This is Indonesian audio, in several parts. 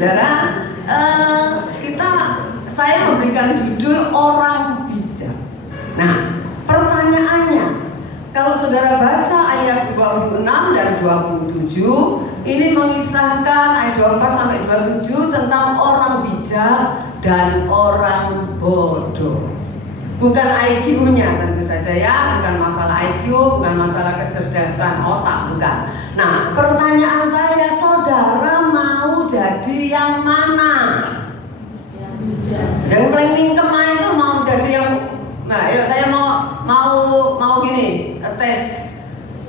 saudara, saya memberikan judul orang bijak. Nah, pertanyaannya, kalau saudara baca ayat 26 dan 27, ini mengisahkan ayat 24 sampai 27 tentang orang bijak dan orang bodoh. Bukan IQ-nya tentu saja ya, bukan masalah IQ, bukan masalah kecerdasan otak, bukan. Nah, pertanyaan saya, saudara mau jadi yang mana? Yang paling mingkem itu mau jadi yang, nah ya saya mau gini, tes.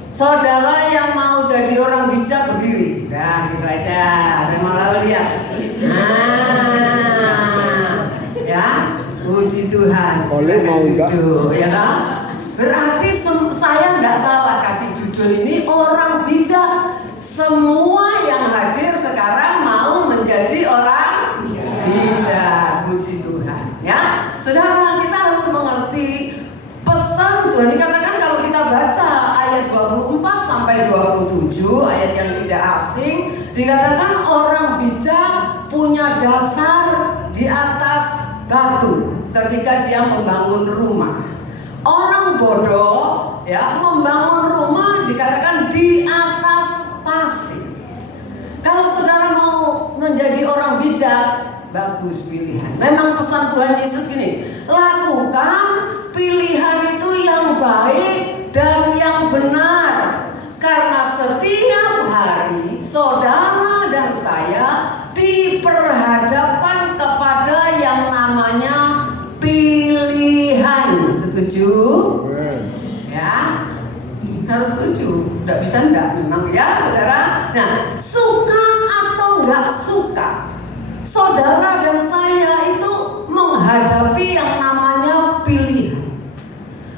Saudara yang mau jadi orang bijak berdiri. Nah, gitu aja. Saya mau lihat. Nah, ya. Puji Tuhan. Boleh mau duduk, ya kan? Berarti saya nggak salah kasih judul ini orang bijak. Semua yang hadir sekarang mau menjadi orang bijak. Puji Tuhan. Ya, saudara, kita harus mengerti pesan Tuhan. Dikatakan kalau kita baca ayat 24 sampai 27, ayat yang tidak asing, dikatakan orang bijak punya dasar di atas batu ketika dia membangun rumah. Orang bodoh ya membangun rumah dikatakan di atas pasir. Kalau saudara mau menjadi orang bijak, bagus pilihan. Memang pesan Tuhan Yesus gini, lakukan pilihan itu yang baik dan yang benar, karena setiap hari saudara dan saya diperhadapkan kepada yang namanya pilihan. Setuju? Ya, harus setuju. Tidak bisa enggak memang ya saudara. Nah, suka atau enggak suka, saudara dan saya itu menghadapi yang namanya pilihan.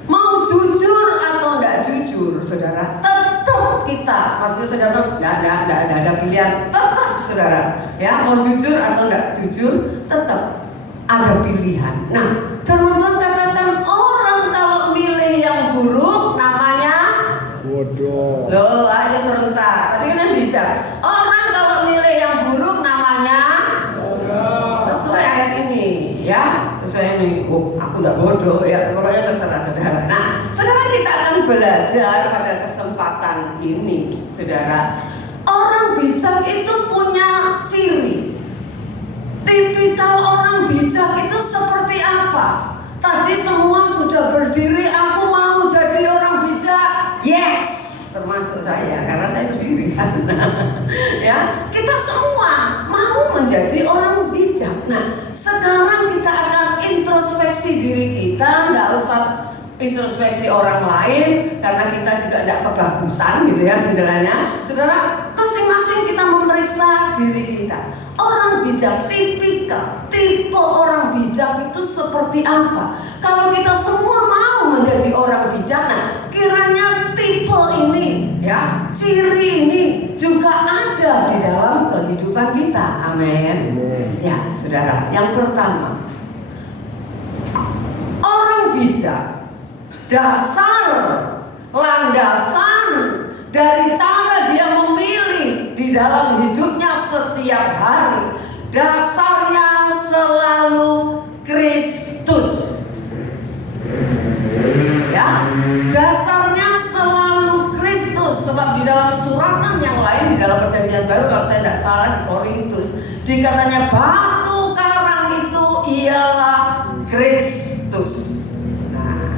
Mau jujur atau enggak jujur, saudara, tetap kita, maksudnya saudara enggak ada pilihan, tetap saudara, ya mau jujur atau enggak jujur, tetap ada pilihan. Nah, firman Tuhan katakan orang kalau milih yang buruk namanya bodoh. Loh, aja serentak. Tadi kan yang bijak. Orang kalau milih yang buruk namanya bodoh. Sesuai ayat ini, ya. Sesuai ini. Oh, aku udah bodoh. Ya, pokoknya terserah saudara. Nah, sekarang kita akan belajar pada kesempatan ini, saudara. Orang bijak itu punya ciri. Tipikal orang bijak itu seperti apa? Tadi semua sudah berdiri, aku mau jadi orang bijak. Yes, termasuk saya karena saya berdiri. Ya, kita semua mau menjadi orang bijak. Nah, sekarang kita akan introspeksi diri kita, enggak usah introspeksi orang lain karena kita juga tidak kebagusan gitu ya, saudaranya. Saudara, masing-masing kita memeriksa diri kita. Orang bijak, tipikal, tipe orang bijak itu seperti apa? Kalau kita semua mau menjadi orang bijak, nah kiranya tipe ini, ya, ciri ini juga ada di dalam kehidupan kita. Amin. Ya, saudara, yang pertama, orang bijak, dasar, landasan dari cara dia memilih di dalam hidupnya setiap hari, dasarnya selalu Kristus. Ya, dasarnya selalu Kristus. Sebab di dalam suratan yang lain, di dalam perjanjian baru, kalau saya tidak salah di Korintus, dikatanya batu karang itu ialah Kristus. Nah,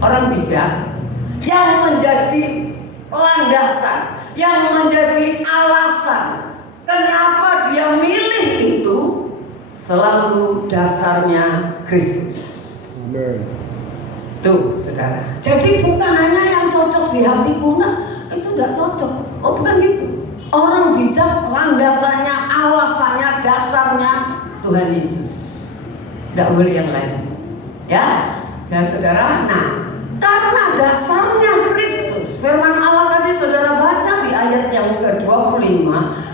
orang bijak yang menjadi landasan, yang menjadi alasan kenapa dia milih itu, selalu dasarnya Kristus. Tuh, saudara. Jadi bukan hanya yang cocok di hatiku, nah, itu tidak cocok. Oh, bukan gitu. Orang bijak landasannya, alasannya, dasarnya Tuhan Yesus. Tidak boleh yang lain. Ya, ya saudara. Nah, karena dasarnya Kristus, firman Allah tadi saudara baca di ayat yang ke-25,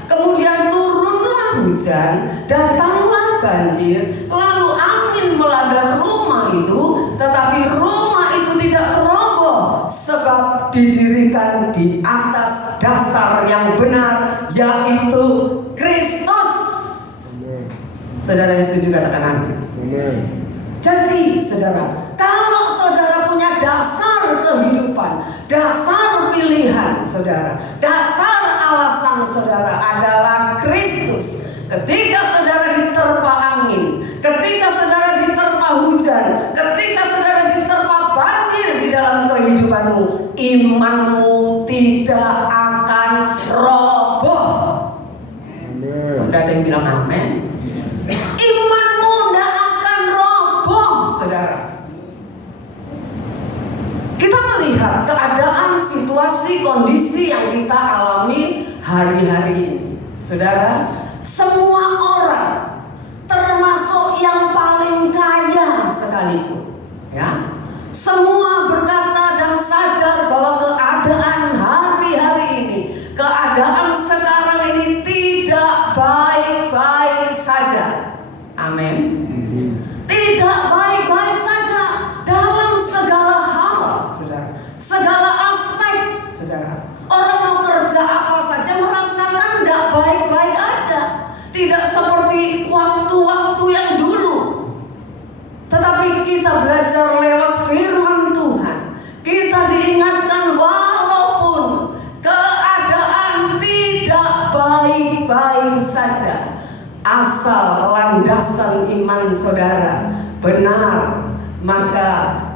kemudian turunlah hujan, datanglah banjir, lalu angin melanda rumah itu, tetapi rumah itu tidak roboh sebab didirikan di atas dasar yang benar, yaitu Kristus. Saudara yang setuju katakan amin. Amin. Jadi saudara, kalau saudara punya dasar kehidupan, dasar pilihan saudara, dasar alasan saudara adalah Kristus. Ketika saudara diterpa angin, ketika saudara diterpa hujan, ketika saudara diterpa banjir di dalam kehidupanmu, imanmu tidak akan roboh. Amin. Ada yang bilang amin? Imanmu tidak akan roboh, saudara. Kita melihat keadaan, situasi, kondisi yang kita alami hari-hari ini, saudara. Semua orang, termasuk yang paling kaya sekalipun, ya, semua berkata dan sadar bahwa keadaan hari-hari ini, keadaan sekarang ini tidak baik-baik saja. Amin. Tidak baik-baik saja dalam segala hal, saudara. Segala aspek, saudara. Orang mau kerja apa saja merasakan tidak baik-baik aja. Tidak seperti waktu-waktu yang dulu. Tetapi kita belajar lewat firman Tuhan. Kita diingatkan walaupun keadaan tidak baik-baik saja, asal landasan iman saudara benar, maka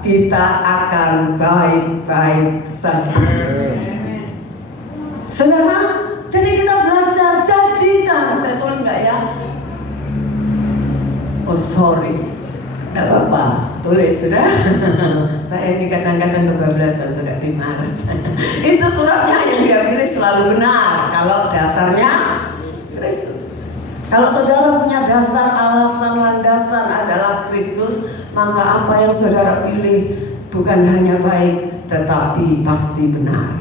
kita akan baik-baik saja. Saudara, jadi kita belajar, jadikan, saya tulis nggak ya? Oh sorry, nggak apa-apa, tulis sudah. Saya ini kadang-kadang kebablasan, sudah dimarah. Itu suratnya yang dia pilih selalu benar, kalau dasarnya Kristus. Kalau saudara punya dasar, alasan, landasan adalah Kristus, maka apa yang saudara pilih bukan hanya baik, tetapi pasti benar.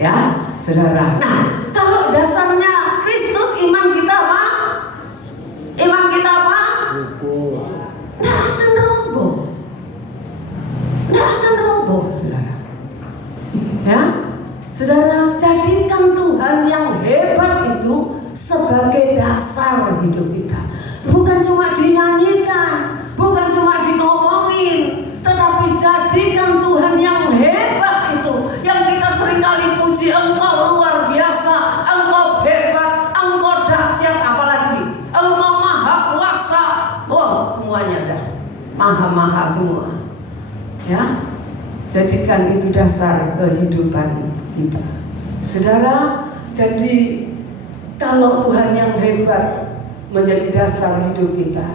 Ya, saudara. Nah, kalau dasarnya Kristus, iman kita apa? Iman kita apa? Nggak akan roboh. Nggak akan roboh, saudara. Ya, saudara, jadikan Tuhan yang hebat itu sebagai dasar hidup kita. Bukan cuma dinyanyikan, bukan cuma ngomongin, tetapi jadikan Tuhan yang hebat itu, yang kita seringkali puji, Engkau luar biasa, Engkau hebat, Engkau dahsyat, apalagi Engkau maha kuasa. Oh, semuanya dah maha-maha semua. Ya, jadikan itu dasar kehidupan kita, saudara. Jadi kalau Tuhan yang hebat menjadi dasar hidup kita,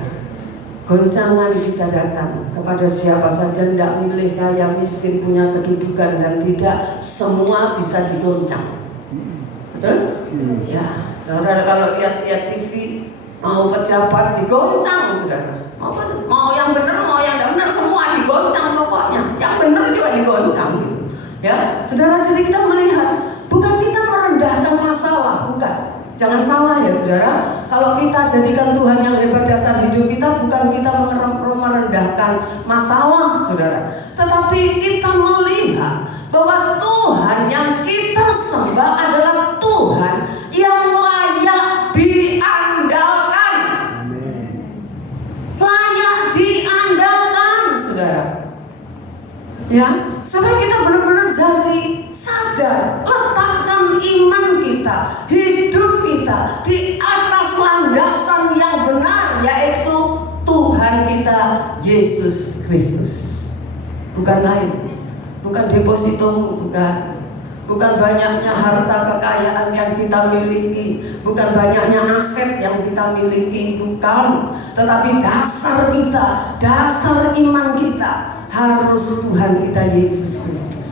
goncangan bisa datang kepada siapa saja, tidak milih kaya miskin, punya kedudukan dan tidak, semua bisa digoncang. Betul? Ya, saudara kalau lihat TV, mau pejabat digoncang, saudara. Mau yang benar, mau yang tidak benar, semua digoncang pokoknya. Yang benar juga digoncang gitu. Ya, saudara, jadi kita melihat, bukan kita merendahkan masalah, bukan. Jangan salah ya saudara, kalau kita jadikan Tuhan yang hebat dasar hidup kita, bukan kita merendahkan masalah saudara, tetapi kita melihat bahwa Tuhan yang kita sembah adalah Tuhan yang layak diandalkan. Layak diandalkan saudara. Ya, supaya kita benar-benar jadi sadar, letakkan iman kita, hidup kita di atas landasan yang benar, yaitu Tuhan kita Yesus Kristus. Bukan lain, bukan depositomu, bukan banyaknya harta kekayaan yang kita miliki, bukan banyaknya aset yang kita miliki, bukan. Tetapi dasar kita, dasar iman kita harus Tuhan kita Yesus Kristus.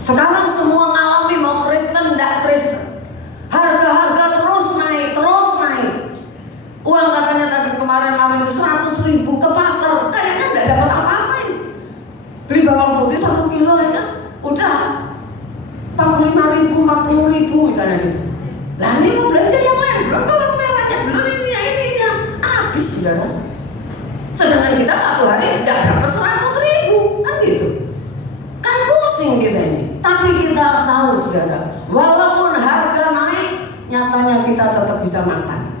Sekarang semua ngalami, mau Kristen tidak Kristen, harga-harga terus naik. Uang katanya tadi kemarin itu 100.000 ke pasar, kayaknya tidak dapat apa-apa ini. Beli bawang putih 1 kilo aja udah 45.000, 40.000 misalnya gitu. Lah ini mau belanja yang lain, belum bawang merahnya, belum ininya, habis saudara. Sedangkan kita satu hari tidak dapat 100.000, kan gitu. Kan pusing kita ini. Tapi kita tahu saudara, walaupun harga naik, nyatanya kita tetap bisa makan.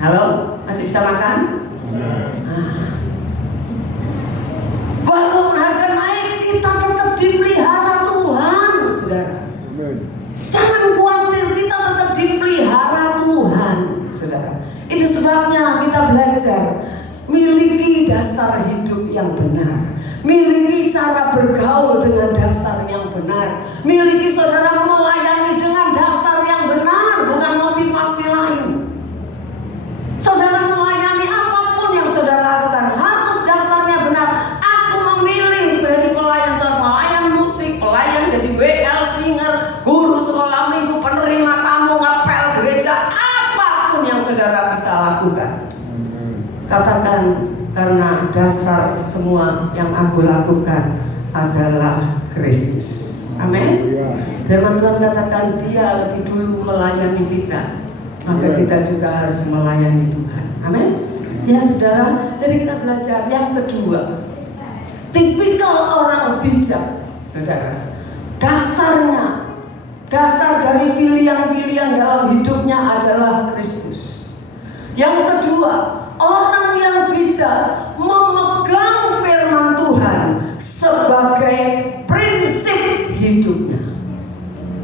Halo, masih bisa makan? Walaupun harga naik, kita tetap dipelihara Tuhan, saudara. Jangan khawatir, kita tetap dipelihara Tuhan, saudara. Itu sebabnya kita belajar miliki dasar hidup yang benar, miliki cara bergaul dengan dasar yang benar, miliki saudara melayani dengan dasar yang benar, bukan motivasi lain. Saudara melayani apapun yang saudara lakukan harus dasarnya benar. Aku memilih menjadi pelayan Tuhan, pelayan musik, pelayan jadi WL singer, guru sekolah minggu, penerima tamu, ngapel gereja, apapun yang saudara bisa lakukan. Katakan, karena dasar semua yang aku lakukan adalah Kristus. Amin. Firman Tuhan katakan Dia lebih dulu melayani kita, maka kita juga harus melayani Tuhan. Amin. Ya saudara, jadi kita belajar yang kedua, tipikal orang bijak, saudara. Dasarnya, dasar dari pilihan-pilihan dalam hidupnya adalah Kristus. Yang kedua, orang yang bijak memegang firman Tuhan sebagai prinsip hidupnya.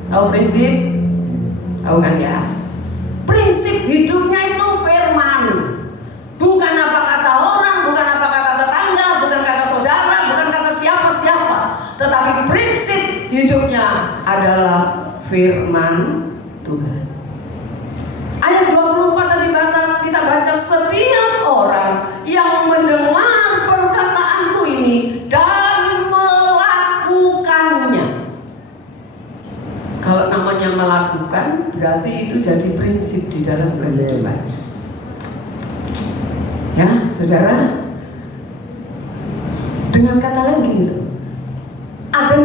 Tahu prinsip? Tahu kan ya? Prinsip hidupnya itu firman. Bukan apa kata orang, bukan apa kata tetangga, bukan kata saudara, bukan kata siapa-siapa. Tetapi prinsip hidupnya adalah firman Tuhan. Ayat 24 tadi kita baca, setiap orang yang mendengar perkataanku ini dan melakukannya. Kalau namanya melakukan, berarti itu jadi prinsip di dalam kehidupannya. Ya, saudara. Dengan kata lain gini loh. Ada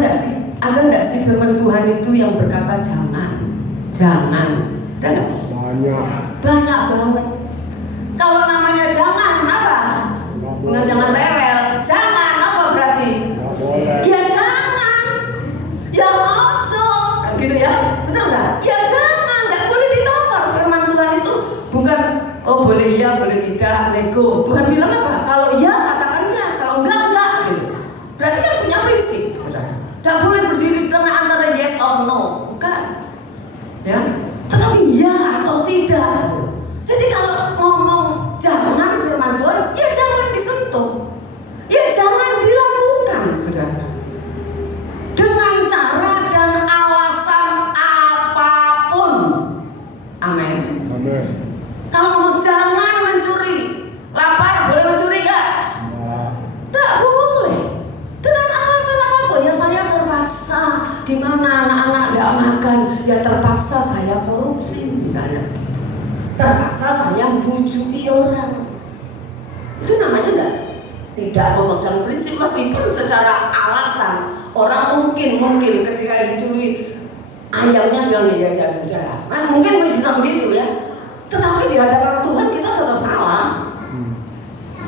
enggak sih firman Tuhan itu yang berkata jangan. Ada enggak? Banyak banget. Kalau namanya jangan apa? Bukan jangan rewel. Jangan apa berarti? Ya jangan. Ya ojo. Gitu ya? Betul nggak? Ya jangan. Nggak boleh ditawar. Firman Tuhan itu bukan oh boleh iya, boleh tidak, nego. Tuhan bilang apa? Kalau iya katakan iya, kalau enggak gitu. Berarti kan punya prinsip, saudara. Nggak boleh berdiri di tengah antara yes or no. Bukan. Ya. Tetapi iya atau tidak. Jadi kalau ngomong jangan firman Tuhan, ya jangan disentuh, ya jangan dilakukan, saudara. Dengan cara dan alasan apapun. Amin. Kalau ngomong jangan mencuri, lapar boleh mencuri nggak? Nggak boleh. Dengan alasan apapun, ya saya terpaksa. Gimana anak-anak nggak makan? Ya terpaksa saya korupsi misalnya. Terpaksa saya bujuki orang. Itu namanya tidak memegang prinsip, meskipun secara alasan orang mungkin ketika dicuri ayamnya bilang ya saudara. Nah, mungkin bisa begitu ya. Tetapi di hadapan Tuhan kita tetap salah.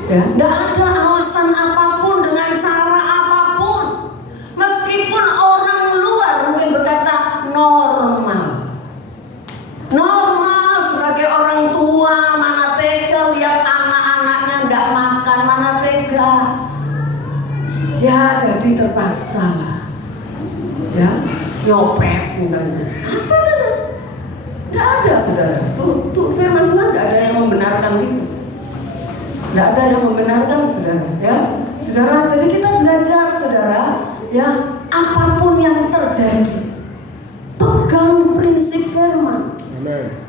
Ya, nggak ada alasan apapun dengan cara apapun. Meskipun orang luar mungkin berkata normal sebagai orang tua, mana tega lihat anak-anaknya nggak makan, mana tega. Ya jadi terpaksa lah. Ya nyopet misalnya. Apa saja? Nggak ada, saudara. Tuh firman Tuhan nggak ada yang membenarkan itu. Nggak ada yang membenarkan, saudara. Ya, saudara. Jadi kita belajar, saudara. Ya, apapun yang terjadi, pegang prinsip firman. Amen.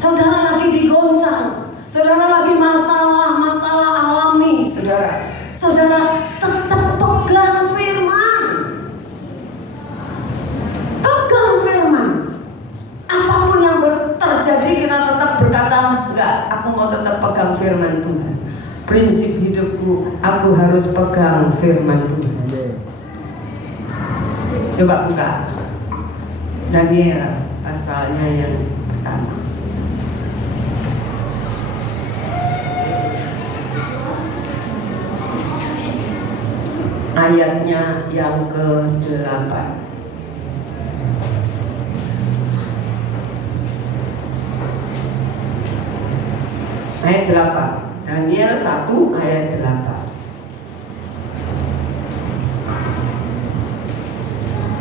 Saudara lagi digoncang, saudara lagi masalah alami, saudara tetap pegang firman. Pegang firman. Apapun yang terjadi kita tetap berkata, enggak, aku mau tetap pegang firman Tuhan. Prinsip hidupku, aku harus pegang firman Tuhan. Coba buka Daniel pasalnya yang pertama. Ayatnya yang ke-8. ayat 8. Daniel 1 ayat 8.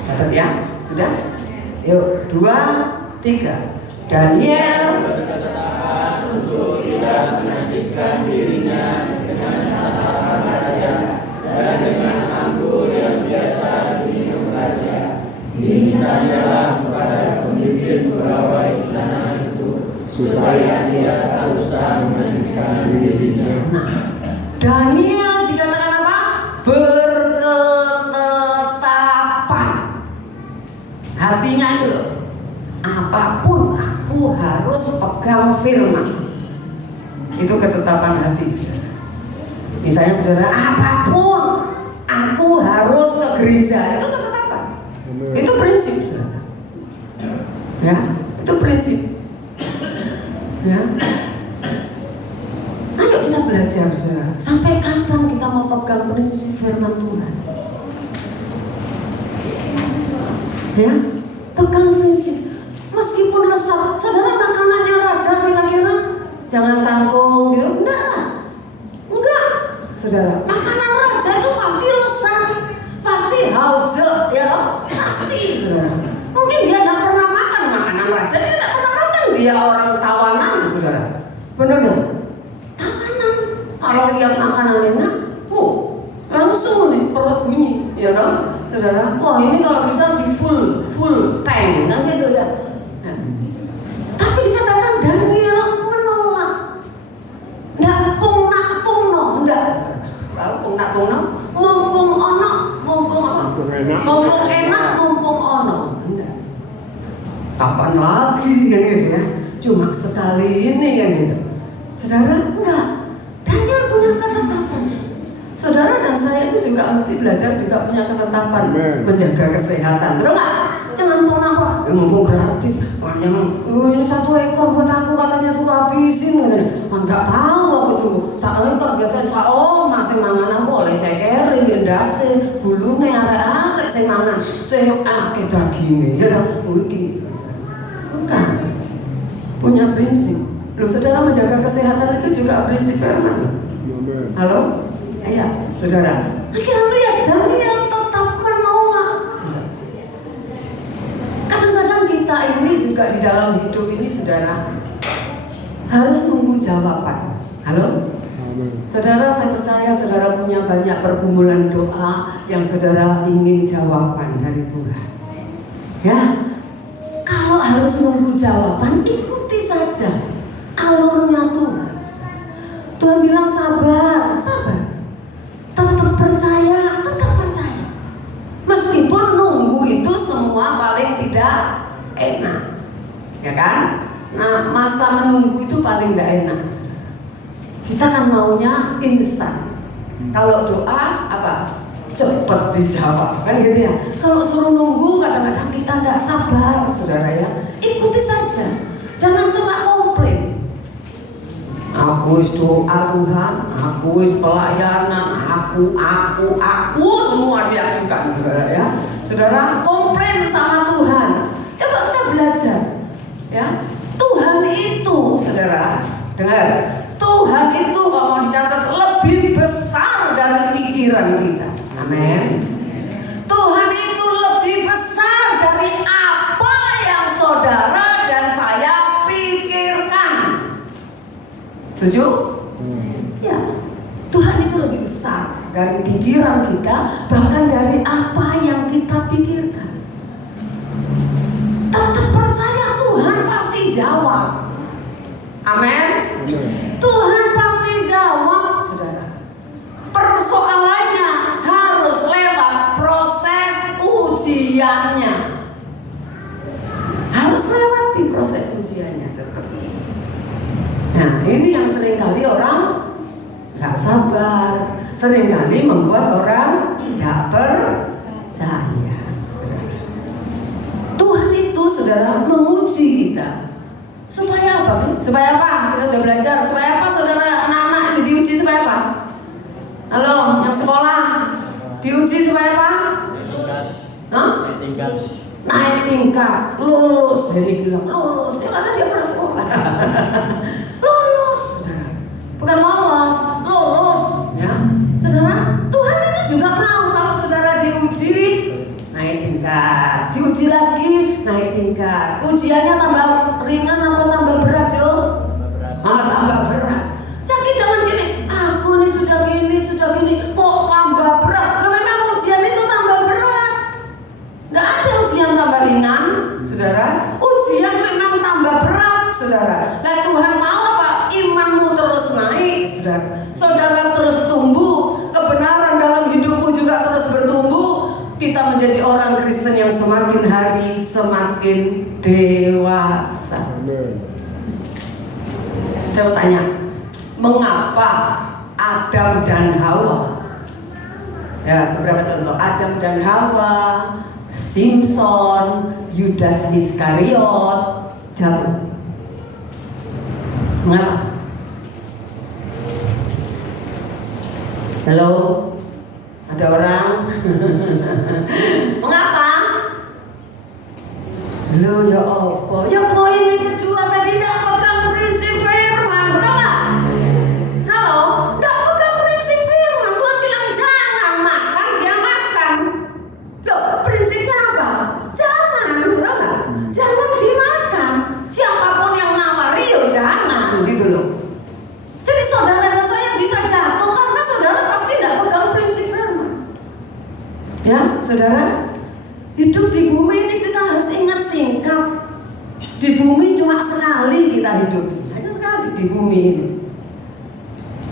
Catat ya, sudah? Yuk, 2, 3. Daniel untuk tidak menajiskan dirinya dengan santapan raja dan dengan anggur yang biasa diminum raja. Dimintanyalah kepada pemimpin pegawai istana itu supaya dia tak usah menajiskan dirinya. Nah, Daniel dikatakan apa? Berketetapan. Hatinya itu loh, apapun aku harus pegang firman. Itu ketetapan hati, saudara. Misalnya saudara, apapun aku harus ke gereja. Itu ketetapan. Itu prinsip, saudara. Ya, itu prinsip. Ya. Ayo kita belajar, saudara. Sampai kapan kita mau pegang prinsip firman Tuhan? Ya, pegang prinsip. Meskipun lesat, saudara, makanannya raja kira-kira jangan kangkung gitu, enggak lah. Enggak, saudara. Makanan raja itu pasti lesat, pasti hauze, ya loh, pasti, saudara. Mungkin dia enggak pernah makan makanan raja, dia enggak pernah makan, dia orang tawanan, saudara. Benar dong? Tawanan. Kalau dia makanan enak, langsung nih perut bunyi, ya kan, saudara. Wah, ini kalau bisa di full tank, kan gitu ya. Nah. Tapi dikatakan Daniel menolak, nggak pungno, nggak, pungno, mumpung ono, mumpung enak, mumpung ono, enggak. Kapan lagi kan gitu ya? Cuma sekali ini kan gitu, saudara. Enggak. Daniel punya ketetapan. Saudara dan saya itu juga mesti belajar juga punya ketetapan. Menjaga kesehatan, betul nggak? Jangan pernah mumpung gratis, ini 1 ekor buat aku katanya suruh habisin, katanya. Kan nggak tahu aku tunggu. 1 ekor biasanya masih mangan aku oleh cekerin, bendase, gulune arek-arek sing mangan, sing akeh dagingnya, ya mungkin. Bukan. Punya prinsip. Loh, saudara, menjaga kesehatan itu juga prinsip firman. Halo? Iya, saudara. Akhirnya lihat Daniel tetap menolak. Kadang-kadang kita ini juga di dalam hidup ini, saudara, harus nunggu jawaban. Halo? Saudara, saya percaya saudara punya banyak pergumulan doa yang saudara ingin jawaban dari Tuhan. Ya, kalau harus nunggu jawaban, ikuti saja alurnya Tuhan. Tuhan bilang sabar. Tetap percaya. Meskipun nunggu itu semua paling tidak enak, ya kan? Nah, masa menunggu itu paling tidak enak. Kita kan maunya instan. Kalau doa apa? Cepat dijawab, kan gitu ya. Kalau suruh nunggu kadang-kadang kita tidak sabar, saudara ya. Ikuti saja, jangan suka komplain. Aku wis doa Tuhan, aku wis pelayanan, aku semua diajukan, saudara ya. Saudara komplain sama Tuhan. Coba kita belajar, ya. Tuhan itu, saudara, dengar. Tuhan itu kalau mau dicatat lebih besar dari pikiran kita. Amin. Tuhan itu lebih besar dari apa yang saudara dan saya pikirkan. Setuju? Ya. Tuhan itu lebih besar dari pikiran kita, bahkan dari apa yang kita pikirkan. Tetap percaya Tuhan pasti jawab. Amin. Tuhan pasti jawab, saudara. Persoalannya harus lewat proses ujiannya. Harus lewati proses ujiannya tetap. Nah, ini yang seringkali orang gak sabar, seringkali membuat orang gak percaya, saudara. Tuhan itu, saudara, menguji kita. Supaya apa sih? Supaya apa? Kita sudah belajar. Supaya apa, saudara? Anak-anak ini diuji supaya apa? Halo, yang sekolah diuji supaya apa? Naik tingkat, lulus. Jadi bilang lulus, ya karena dia pernah sekolah. Lulus, saudara. saudara. Nah Tuhan mau apa? Imanmu terus naik, saudara. Saudara terus tumbuh, kebenaran dalam hidupmu juga terus bertumbuh. Kita menjadi orang Kristen yang semakin hari semakin dewasa. Saya mau tanya, mengapa Adam dan Hawa? Ya, beberapa contoh. Adam dan Hawa, Simson, Yudas Iskariot jatuh. Mengapa? Halo? Ada orang? Mengapa? Halo, ya apa? Ya poin yang kedua tadi tidak pegang prinsip firman, betul nggak? Halo? Tidak pegang prinsip firman. Tuhan bilang jangan makan, dia makan. Loh, prinsipnya apa? Jangan, betul nggak? Jangan dimakan. Siapapun yang nawari, jangan, gitu loh. Jadi saudara dan saya bisa jatuh karena saudara pasti tidak pegang prinsip firman. Ya, saudara, hidup di bumi ini kita harus ingat singkat. Di bumi cuma sekali kita hidup, hanya sekali di bumi ini.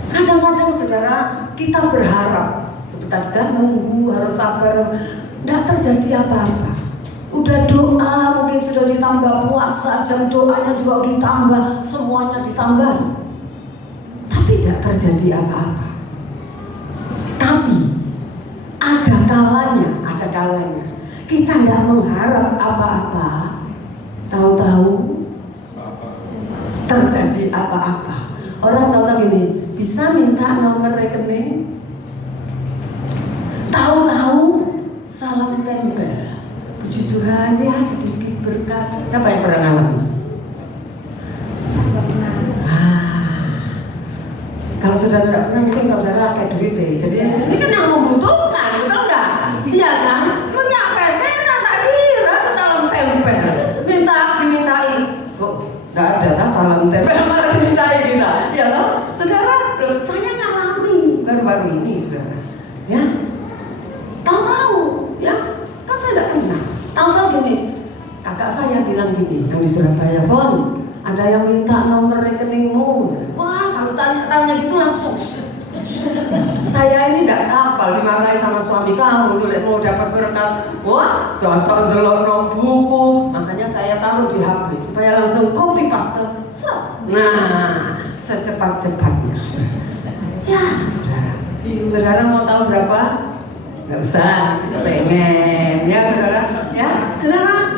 Kadang-kadang saudara kita berharap, seperti tadi kan nunggu, harus sabar, tidak terjadi apa-apa. Udah doa, mungkin sudah ditambah puasa, jam doanya juga udah ditambah, semuanya ditambah, tapi tidak terjadi apa-apa. Tapi ada kalanya kita tidak mengharap apa-apa, tahu-tahu terjadi apa-apa. Orang tahu-tahu gini, bisa minta nomor rekening, tahu-tahu salam tempel. Puji Tuhan, ya sedikit berkat. Siapa yang pernah ngalamin? Kalau saudara tidak pernah, mungkin kalau saudara kayak duit deh. Jadi ini kan yang membutuhkan, betul nggak? Iya kan? Punya pesena tak kira ke salam tempel. Dimintai. Kok nggak ada tak salam tempel malah dimintai kita? Ya kan? Saudara, saya ngalami baru-baru ini, saudara. Ya, tahu-tahu, ya kan saya tidak kenal. Tahu-tahu gini, kakak saya bilang gini, yang di Surabaya, Fon, ada yang minta nomor rekeningmu. Wah, kalau tanya-tanya gitu langsung. Saya ini tidak hafal, dimarahi sama suami kamu tuh mau dapat berkat. Wah, cocok delok buku. Makanya saya taruh di HP supaya langsung copy paste. Nah, secepat-cepatnya. Ya, saudara mau tahu berapa? Nggak usah, kita pengen. Ya, saudara.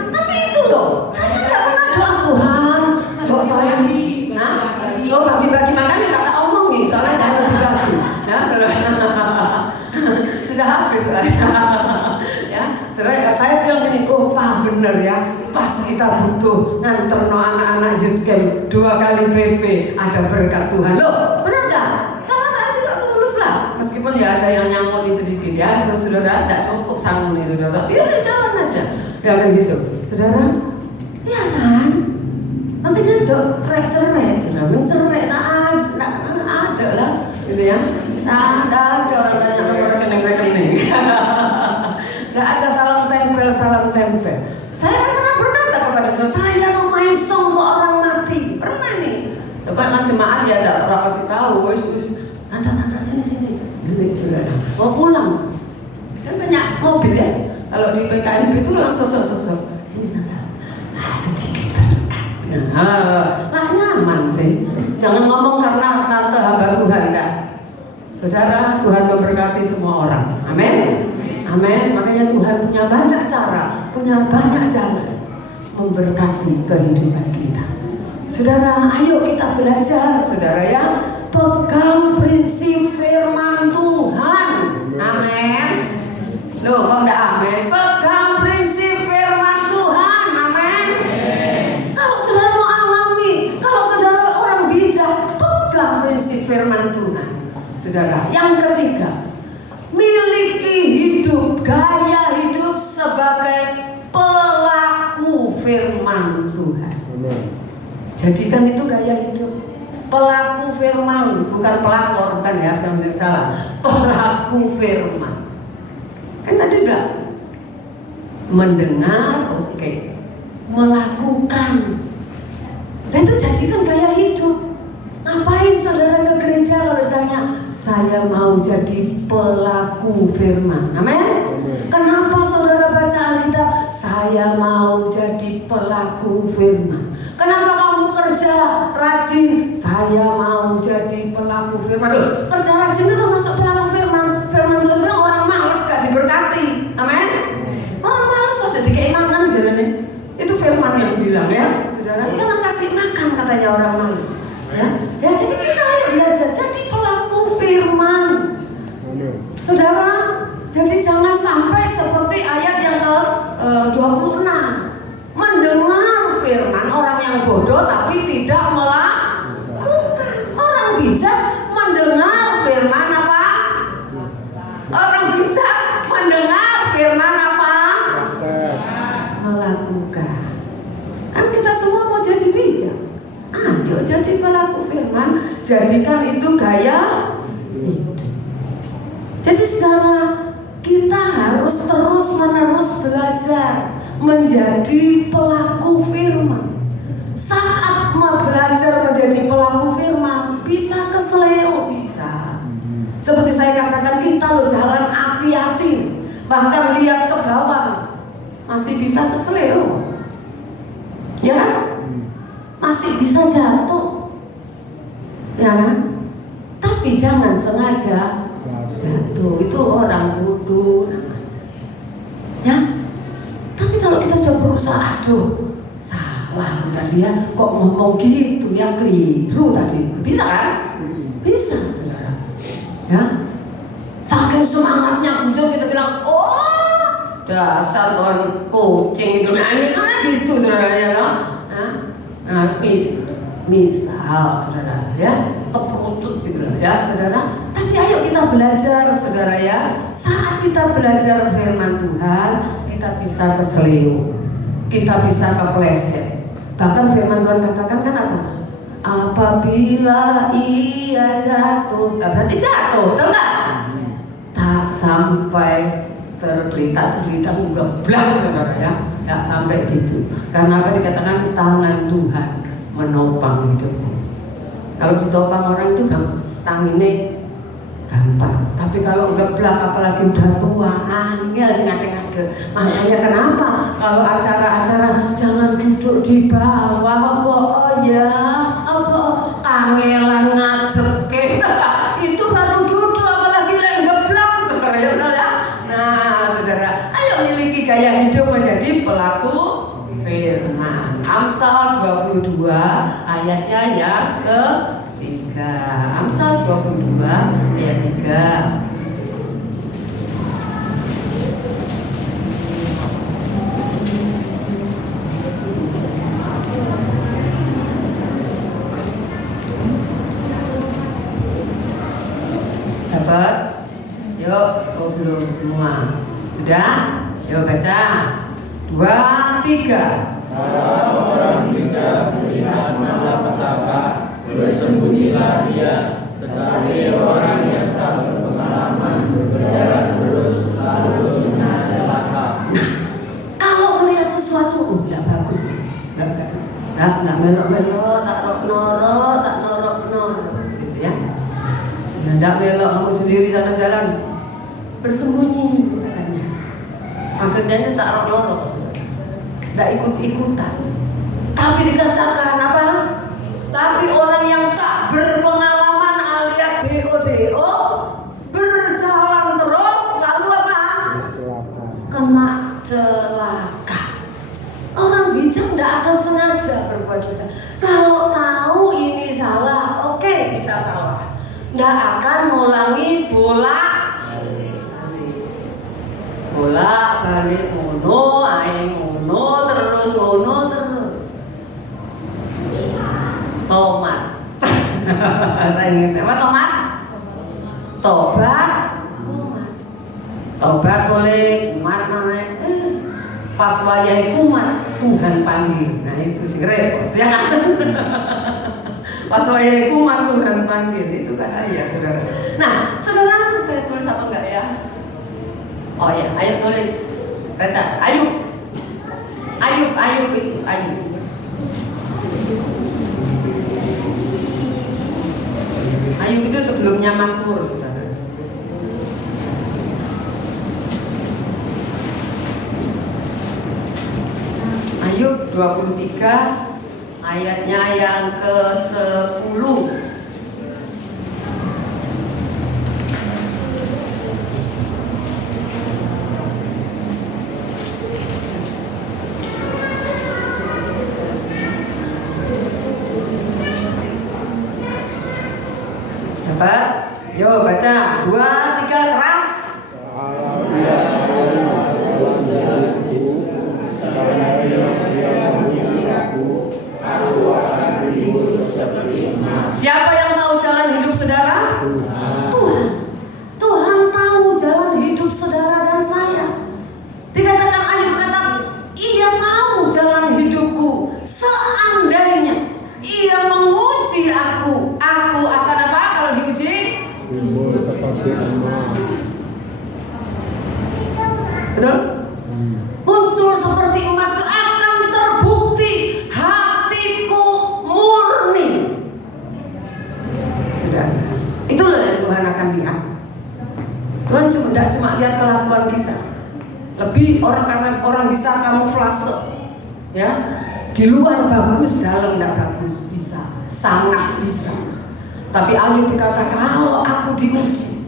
Tapi itu loh, saya tidak pernah doa Tuhan. Kok saya bagi-bagi makan ya kata omongin, soalnya jangan bagi-bagi. Ya, saudara. Sudah habis, saudara. Ya, saudara, saya bilang gini, oh Pak bener ya, pas kita butuh nganter no anak-anak youth camp 2 kali PP, ada berkat Tuhan. Loh, bener gak? Karena saya juga tulus lah, meskipun ya ada yang nyangkuni sedikit ya, saudara, tidak cukup sanggup nih saudara, ya udah jalan aja, ya kan gitu, saudara, ya kan? Makanya cerai, saudara, mencerai tak ada lah, gitu ya, tak ada orang tanya nomor rekening, nggak ada salam tempel. Saya kan pernah berkata kepada saudara, saya mau maisong untuk orang mati, pernah nih. Tepat jemaat ya, ada orang kasih tahu, wis, tante sini, delik saudara, mau pulang, kan banyak mobil ya, kalau di PKMB itu langsung sosok, ini tante, sedikit berkat, lah nyaman sih, jangan ngomong karena tante hamba Tuhan kan, saudara, Tuhan memberkati semua orang, amin. Amin. Makanya Tuhan punya banyak cara, punya banyak jalan memberkati kehidupan kita. Saudara, ayo kita belajar, saudara ya, pegang prinsip firman Tuhan. Amin. Loh, kok enggak amin? Pegang prinsip firman Tuhan. Amin. Kalau saudara mau alami, kalau saudara orang bijak, pegang prinsip firman Tuhan. Saudara, yang ketiga, miliki gaya hidup sebagai pelaku firman Tuhan. Jadikan itu gaya hidup pelaku firman, bukan pelakor, bukan ya, jangan salah. Pelaku firman. Kan tadi udah mendengar, oke. Melakukan. Nah itu jadikan gaya hidup. Ngapain saudara ke gereja kalau ditanya, saya mau jadi pelaku firman. Amin. Kenapa saudara baca Alkitab? Saya mau jadi pelaku firman. Kenapa kamu kerja rajin? Saya mau jadi pelaku firman. Loh, kerja rajin itu termasuk pelaku firman. Firman Tuhan bilang orang malas gak diberkati. Amin. Orang malas aja dikeimakan jalannya. Itu firman yang bilang ya, saudara. Jangan kasih makan katanya orang malas. Ya, jadi kita ayo belajar jadi pelaku firman. Saudara, jadi jangan sampai seperti ayat yang ke 26. Mendengar firman orang yang bodoh tapi tidak melakukan. Orang bijak mendengar firman apa? Orang bijak mendengar firman apa? Melakukan. Kan kita semua mau jadi bijak. Ayo jadi pelaku firman, jadikan itu gaya hidup. Jadi saudara, kita harus terus-menerus belajar menjadi pelaku firman. Saat belajar menjadi pelaku firman, bisa keseleo, bisa. Seperti saya katakan, kita loh jalan hati-hati, bahkan lihat ke bawah masih bisa keseleo, ya kan? Masih bisa jatuh, ya kan? Tapi jangan sengaja jatuh, itu orang bodoh, ya. Tapi kalau kita sudah berusaha, aduh, salah tadi ya, kok ngomong gitu ya, keliru tadi, bisa kan? Bisa, saudara, ya. Saking semangatnya muncul kita bilang, oh, dasar kon kucing itu, nah ini kan gitu, saudara ya, kan? Nah, misal saudara ya, keperutut gitu loh ya saudara. Tapi ayo kita belajar saudara ya. Saat kita belajar firman Tuhan, kita bisa keseleo, kita bisa kepleset. Bahkan firman Tuhan katakan kan apa? Apabila ia jatuh, nah berarti jatuh, betul nggak? Tak sampai tergeletak ngeblak saudara ya. Gak sampai gitu. Karena apa dikatakan tangan Tuhan menopang hidupmu. Kalau ditopang orang itu tanginnya gampang. Tapi kalau ngeblak apalagi udah tua, angel sih ngate-ngate. Makanya kenapa kalau acara-acara jangan duduk di bawah, oh ya, apa kangelan ngadep itu baru duduk apalagi ngeblak saudara ya, benar ya. Nah, saudara, ayo miliki gaya hidup menjadi pelaku firman. Amsal 22 ayatnya yang ke-3. Amsal 22 ayat 3. Dapat? Yuk, belum semua. Sudah? Yuk baca. 2, 3. Kalau orang bijak melihat malapetaka, bersembunyilah dia. Tetapi orang yang tak berpengalaman berjalan terus selalu celaka. Kalau melihat sesuatu, tidak bagus, nggak bagus. Nggak melok-melok, tak norok-norok, gitu ya. Nggak melok kamu sendiri jalan-jalan, bersembunyi katanya. Maksudnya itu tak norok-norok. Nggak ikut-ikutan. Tapi dikatakan apa? Tapi orang yang tak berpengalaman alias BODO berjalan terus lalu apa? Kena celaka. Orang bijak nggak akan sengaja berbuat dosa. Kalau tahu ini salah, oke, bisa salah. Nggak akan ngulangi bolak-balik ngono terus. Tomat. Apa tomat? Tobat, kumat. Tobat boleh, kumat naik. Pas wayahe kumat, Tuhan panggil. Nah itu sih repot, ya kan? Pas wayahe kumat Tuhan panggil, itu bahaya saudara. Nah, saudara, saya tulis apa enggak ya? Oh ya, ayo tulis, baca. Ayub itu Ayub. sebelumnya Mazmur, saudara. Ayub 23 ayatnya yang ke-10. Dapat? Yo baca 2, 3 keras. Siapa yang tahu jalan hidup saudara? Tuhan. Tuhan tahu jalan hidup saudara dan saya. Dikatakan Ayub berkata, ia tahu jalan hidupku. Seandainya ia menguji aku akan apa kalau diuji? Timbul seperti emas. Betul? Muncul seperti emas itu akan terbukti hatiku murni. Saudara, itulah yang Tuhan akan lihat. Tuhan tidak cuma lihat kelakuan kita. Lebih karena orang bisa kamuflase, ya. Di luar bagus, dalam tidak bagus, bisa, sangat bisa. Tapi Ayub berkata, kalau aku diuji,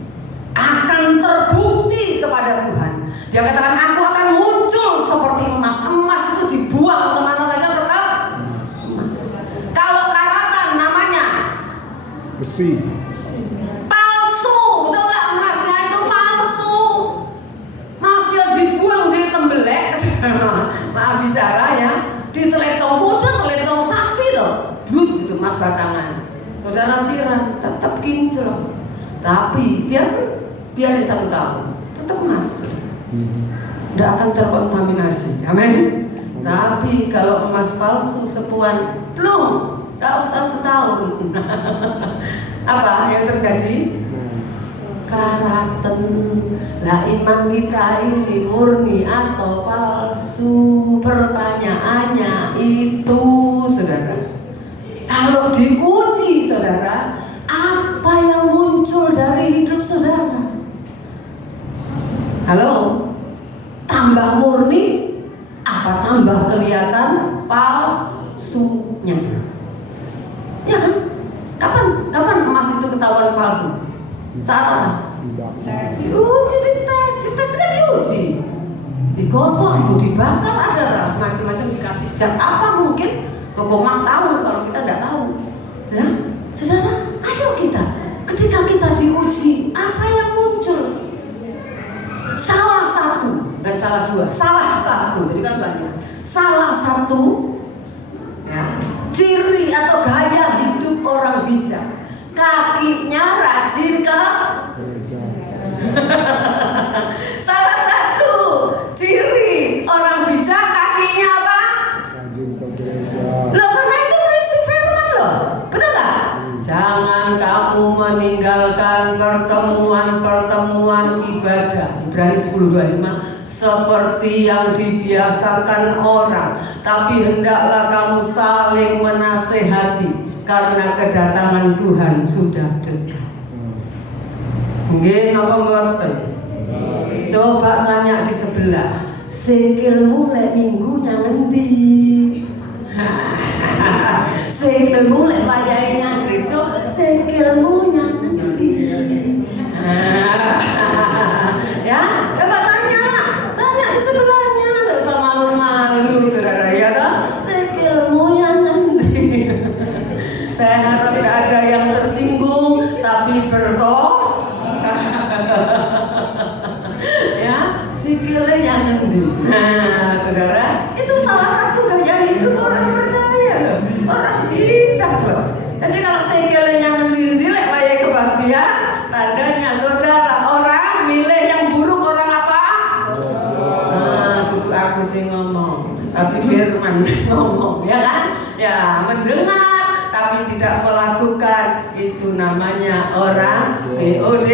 akan terbukti kepada Tuhan. Dia katakan, aku akan muncul seperti emas. Emas itu dibuang kemana saja tetap emas. Kalau karatan namanya Besi. palsu, betul nggak? Emasnya itu palsu. Masih dibuang di tembelek, maaf bicara ya, di teletong kuda, teletong sapi loh, blut gitu emas batangan. Saudara siram, tetap kinclong. Tapi biarin 1 tahun, tetap emas. Tidak akan terkontaminasi, amin. Tapi kalau emas palsu sepuan, belum, tidak usah setahun. Apa yang terjadi? Karaten. Lah iman kita ini murni atau palsu? Pertanyaannya itu, saudara. Kalau diuji, saudara, apa yang muncul dari hidup saudara? Halo? Tambah murni, apa tambah kelihatan palsunya? Ya kan? Kapan emas itu ketahuan palsu? Saat apa? Diuji, dites kan diuji. Digosok, itu dibakar, ada lah macam-macam dikasih zat. Apa mungkin toko emas tahu kalau kita nggak tahu? Ya, saudara, ayo kita. Ketika kita diuji, apa yang muncul? Salah satu, bukan salah 2, salah satu. Jadi kan banyak. Salah satu, ya, ciri atau gaya hidup orang bijak. Kakinya rajin ke salah satu ciri orang bijak, kakinya apa? Rajin ke gereja. Loh, karena itu prinsip firman loh, betul gak? Jangan kamu meninggalkan pertemuan ibadah, Ibrani 10:25, seperti yang dibiasakan orang, tapi hendaklah kamu saling menasehati, karena kedatangan Tuhan sudah dekat. Nggih napa mboten? Coba tanya di sebelah, sikilmu lek minggunya ngendi? Sikilmu lek wayahe nang gereja, sikilmu nang ngendi? Ya, coba tanya di sebelahnya, enggak usah malu-malu, saudara, ya toh? Sikilmu yang ngendi? Saya harap tidak ada yang tersinggung, tapi ya, sikilnya yang ngendi. Nah, saudara, itu salah satu gaya hidup orang percaya loh, orang bijak loh. Jadi kalau sikilnya yang ngendi lek wayahe kebaktian, tandanya saudara orang milih yang buruk, orang apa? Nah, itu aku sih ngomong, tapi firman ngomong, ya kan? Ya, mendengar tapi tidak melakukan, itu namanya orang POD.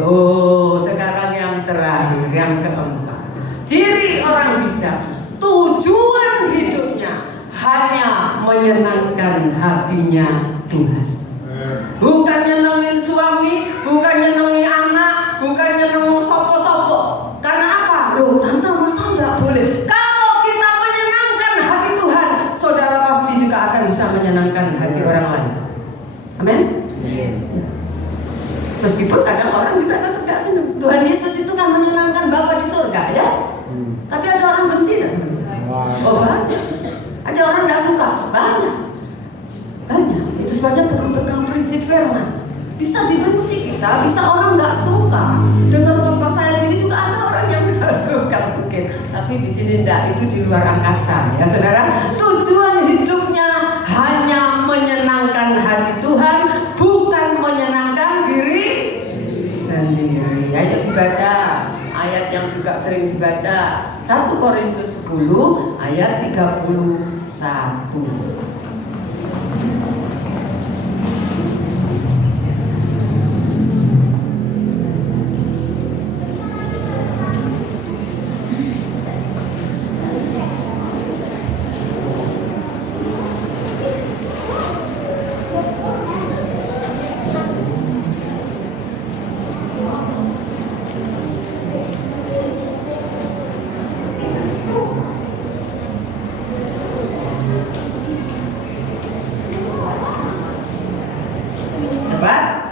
Oh, sekarang yang terakhir, yang keempat, ciri orang bijak, tujuan hidupnya hanya menyenangkan hatinya Tuhan. Bukannya menyenangkan hati orang lain. Amin. Meskipun kadang orang juga tetap gak senang. Tuhan Yesus itu kan menyenangkan Bapa di surga, ya. Tapi ada orang benci gak? Oh banyak. Aja orang gak suka, banyak. Itu sebabnya perlu pegang prinsip firman. Bisa dibenci kita, bisa orang nggak suka. Dengan khotbah saya ini juga ada orang yang nggak suka mungkin. Tapi di sini enggak, itu di luar angkasa, ya saudara. Tujuan hidupnya hanya menyenangkan hati Tuhan, bukan menyenangkan diri sendiri. Ayo dibaca ayat yang juga sering dibaca, 1 Korintus 10 ayat 31.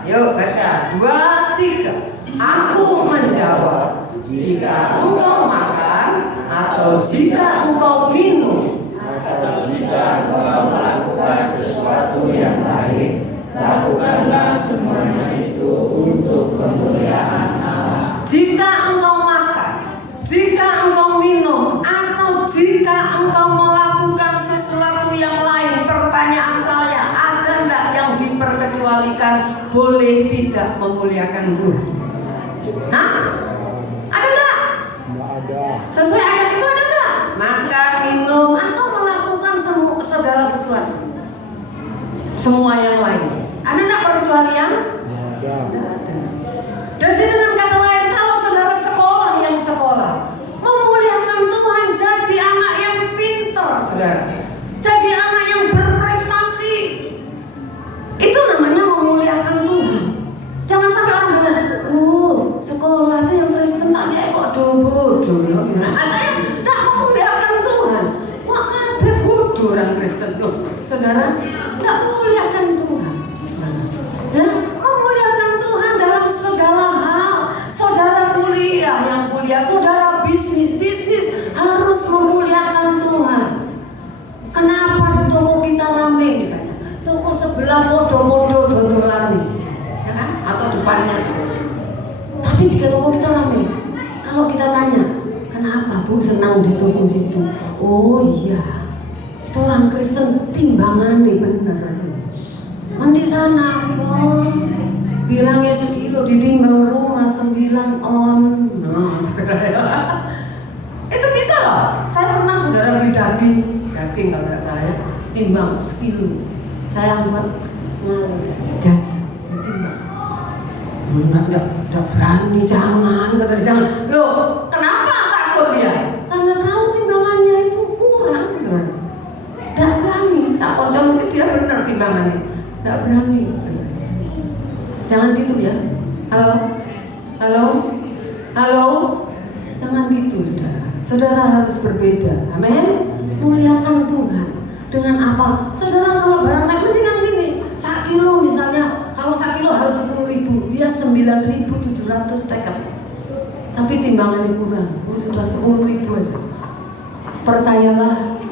Yuk baca 2, 3. Aku menjawab, jika engkau makan atau jika engkau minum atau jika engkau melakukan sesuatu yang baik, lakukanlah semuanya itu untuk kemuliaan Allah. Jika engkau makan, jika engkau minum, atau jika engkau melakukan sesuatu yang lain, pertanyaan saya, ada enggak yang diperkecualikan boleh tidak memuliakan Tuhan? Hah? Ada enggak? Nggak ada. Sesuai ayat itu ada enggak? Makan, minum, atau melakukan segala sesuatu, semua yang lain. Ada enggak perkecualian? Nggak ada. Dan dengan kata lain, kalau saudara yang sekolah memuliakan Tuhan, jadi anak yang pintar, saudara, jadi anak yang berprestasi, itu namanya memuliakan Tuhan. Jangan sampai orang bilang, sekolah itu yang Kristen tadi kok bodoh ya, tak memuliakan Tuhan. Wah, kabeh bodoh orang Kristen tuh, saudara, tak memuliakan Tuhan. Ya, memuliakan Tuhan dalam segala hal. Saudara kuliah, yang kuliah, saudara bisnis harus memuliakan Tuhan. Kenapa di toko kita rame misalnya? Toko sebelah podo-podo dodolan nih, ya kan? Atau depannya tuh. Tapi di toko kita rame. Kalau kita tanya, kenapa Bu senang di toko situ? Oh iya, itu orang Kristen timbangannya benar. Di sana, bilangnya 1 kilo ditimbang rumah 9 on. Nah, itu bisa loh. Saya pernah saudara beli daging kalau nggak salah ya, timbang 1 kilo. Saya buat daging, ditimbang. Nggak berani, jangan. Loh, kenapa takut dia? Karena tahu timbangannya itu kurang, nggak berani. Saat mungkin dia benar timbangannya. Nggak berani, jangan gitu ya. Halo, jangan gitu, saudara. Saudara harus berbeda, amin. Muliakan Tuhan dengan apa? Saudara kalau barang naik mendingan gini, 1 kilo misalnya, kalau 1 kilo harus 10.000, dia 9.700 tekat. Tapi timbangannya kurang, sudah 10.000 aja. Percayalah,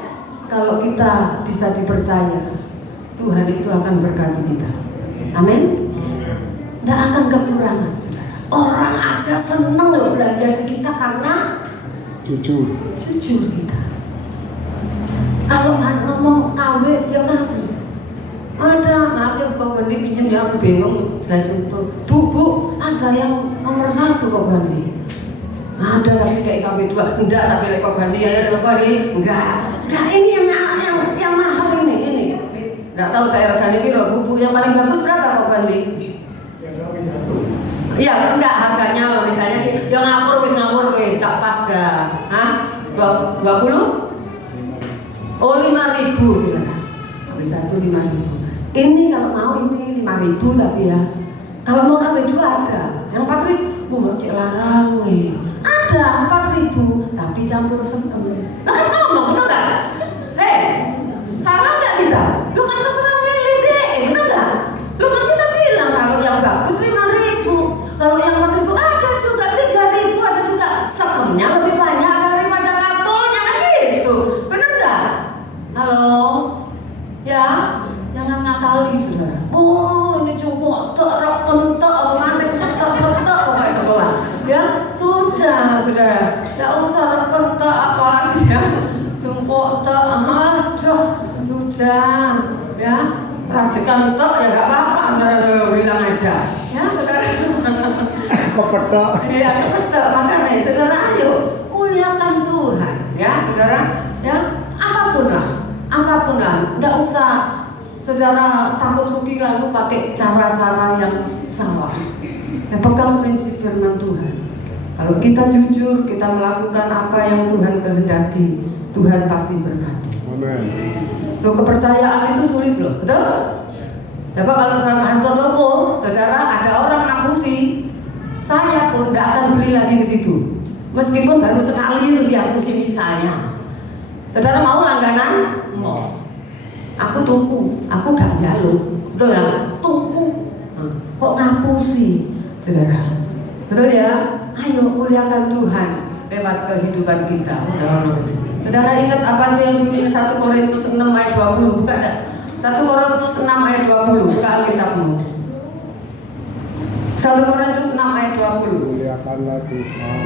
kalau kita bisa dipercaya, Tuhan itu akan berkati kita. Amin. Tidak akan kekurangan, saudara. Orang aja seneng loh belanja di kita karena jujur kita. Kalau ngomong KW, ya KW. Ada, maaf ya, kok Bandi pinjam ya, aku bingung. Saya contoh, Bu, ada yang nomor 1 kok Bandi. Ada tapi kayak KW 2, enggak, tapi kok Bandi ya, kok Bandi, enggak. Ini yang mahal ini. Nggak tahu saya regane piro, bubuk yang paling bagus berapa kok Bandi? Iya, enggak harganya misalnya yang ngawur wis tak pas dah. Hah? 20? Oh, 5.000 saudara. Habis 1 5.000. Ini kalau mau ini 5.000 tapi ya. Kalau mau KW 2 ada. Yang 4.000 mau cek larang nih. Ada 4.000 tapi campur sengkem. Lah kan ngomong betul enggak? Salah enggak kita? Lu kan terserah sekali, saudara. Oh, ini cuma terap pentok, apa mana pentok pokoknya sekolah. Ya, sudah, saudara. Tidak usah pentok apalagi ya. Jungkok tek, aduh, sudah, ya. Rajekan tek ya nggak apa-apa, saudara bilang aja. Ya, saudara. Kepetok. Iya, kepetok. Makanya, saudara, ayo muliakan Tuhan, ya, saudara. Ya, apapun lah, tidak usah saudara takut rugi lalu pakai cara-cara yang salah. Ya, pegang prinsip firman Tuhan. Kalau kita jujur, kita melakukan apa yang Tuhan kehendaki, Tuhan pasti berkati. Amin. Loh, kepercayaan itu sulit loh, betul? Coba kalau sama kantor toko, saudara ada orang ngapusi, saya pun tidak akan beli lagi ke situ. Meskipun baru sekali itu dihapusi misalnya. Saudara mau langganan? Mau. Aku tuku, aku gak jaluk, betul ya? Tuku, kok ngapusi, saudara? Betul ya? Ayo muliakan Tuhan lewat kehidupan kita. Saudara ingat apa tuh yang bunyinya 1 Korintus 6 ayat 20? Buka dah. 1 Korintus 6 ayat 20. Buka Alkitabmu. 1 Korintus 6 ayat 20. Muliakanlah Tuhan.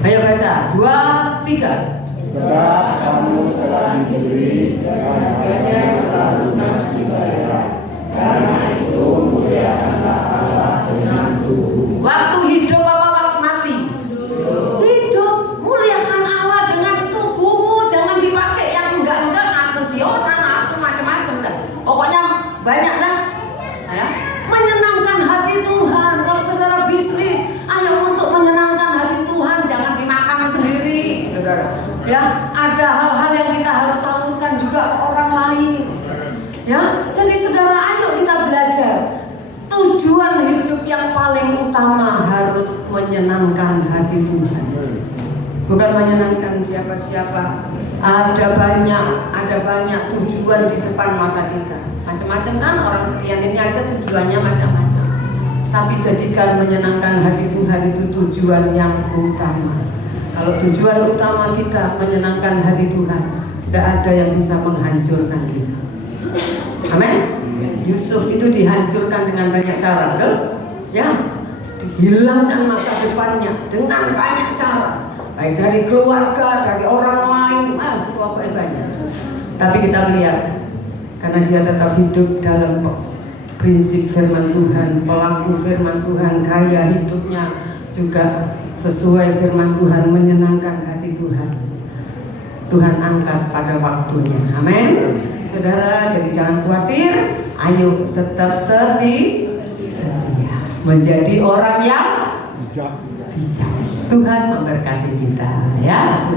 Ayo baca. 2, 3. Sebab kamu telah diberi dan harganya telah lunas dibayar. Karena itu muliakanlah Allah dengan tubuh. Waktu hidup apa waktu mati? Hidup. Muliakan Allah dengan tubuhmu. Jangan dipakai yang enggak-enggak, aku si orang, aku macam-macam dah. Pokoknya banyak dah. Ya. Menyenangkan hati Tuhan. Kalau saudara bisnis, ayo untuk menyenangkan hati Tuhan, jangan dimakan sendiri, saudara. Ya, ada hal-hal yang kita harus salurkan juga ke orang lain. Ya, jadi saudara, ayo kita belajar. Tujuan hidup yang paling utama harus menyenangkan hati Tuhan. Bukan menyenangkan siapa-siapa. Ada banyak tujuan di depan mata kita. Macam-macam kan, orang sekian ini aja tujuannya macam-macam. Tapi jadikan menyenangkan hati Tuhan itu tujuan yang utama. Kalau tujuan utama kita menyenangkan hati Tuhan, tidak ada yang bisa menghancurkan kita. Amin. Yusuf itu dihancurkan dengan banyak cara, betul? Ya, dihilangkan masa depannya dengan banyak cara. Baik dari keluarga, dari orang lain, pokoknya banyak. Tapi kita lihat, karena dia tetap hidup dalam prinsip firman Tuhan, pelaku firman Tuhan, gaya hidupnya juga sesuai firman Tuhan, menyenangkan hati Tuhan. Tuhan angkat pada waktunya. Amin. Saudara, jadi jangan khawatir. Ayo tetap setia. Menjadi orang yang Bijak. bijak. Tuhan memberkati kita, ya.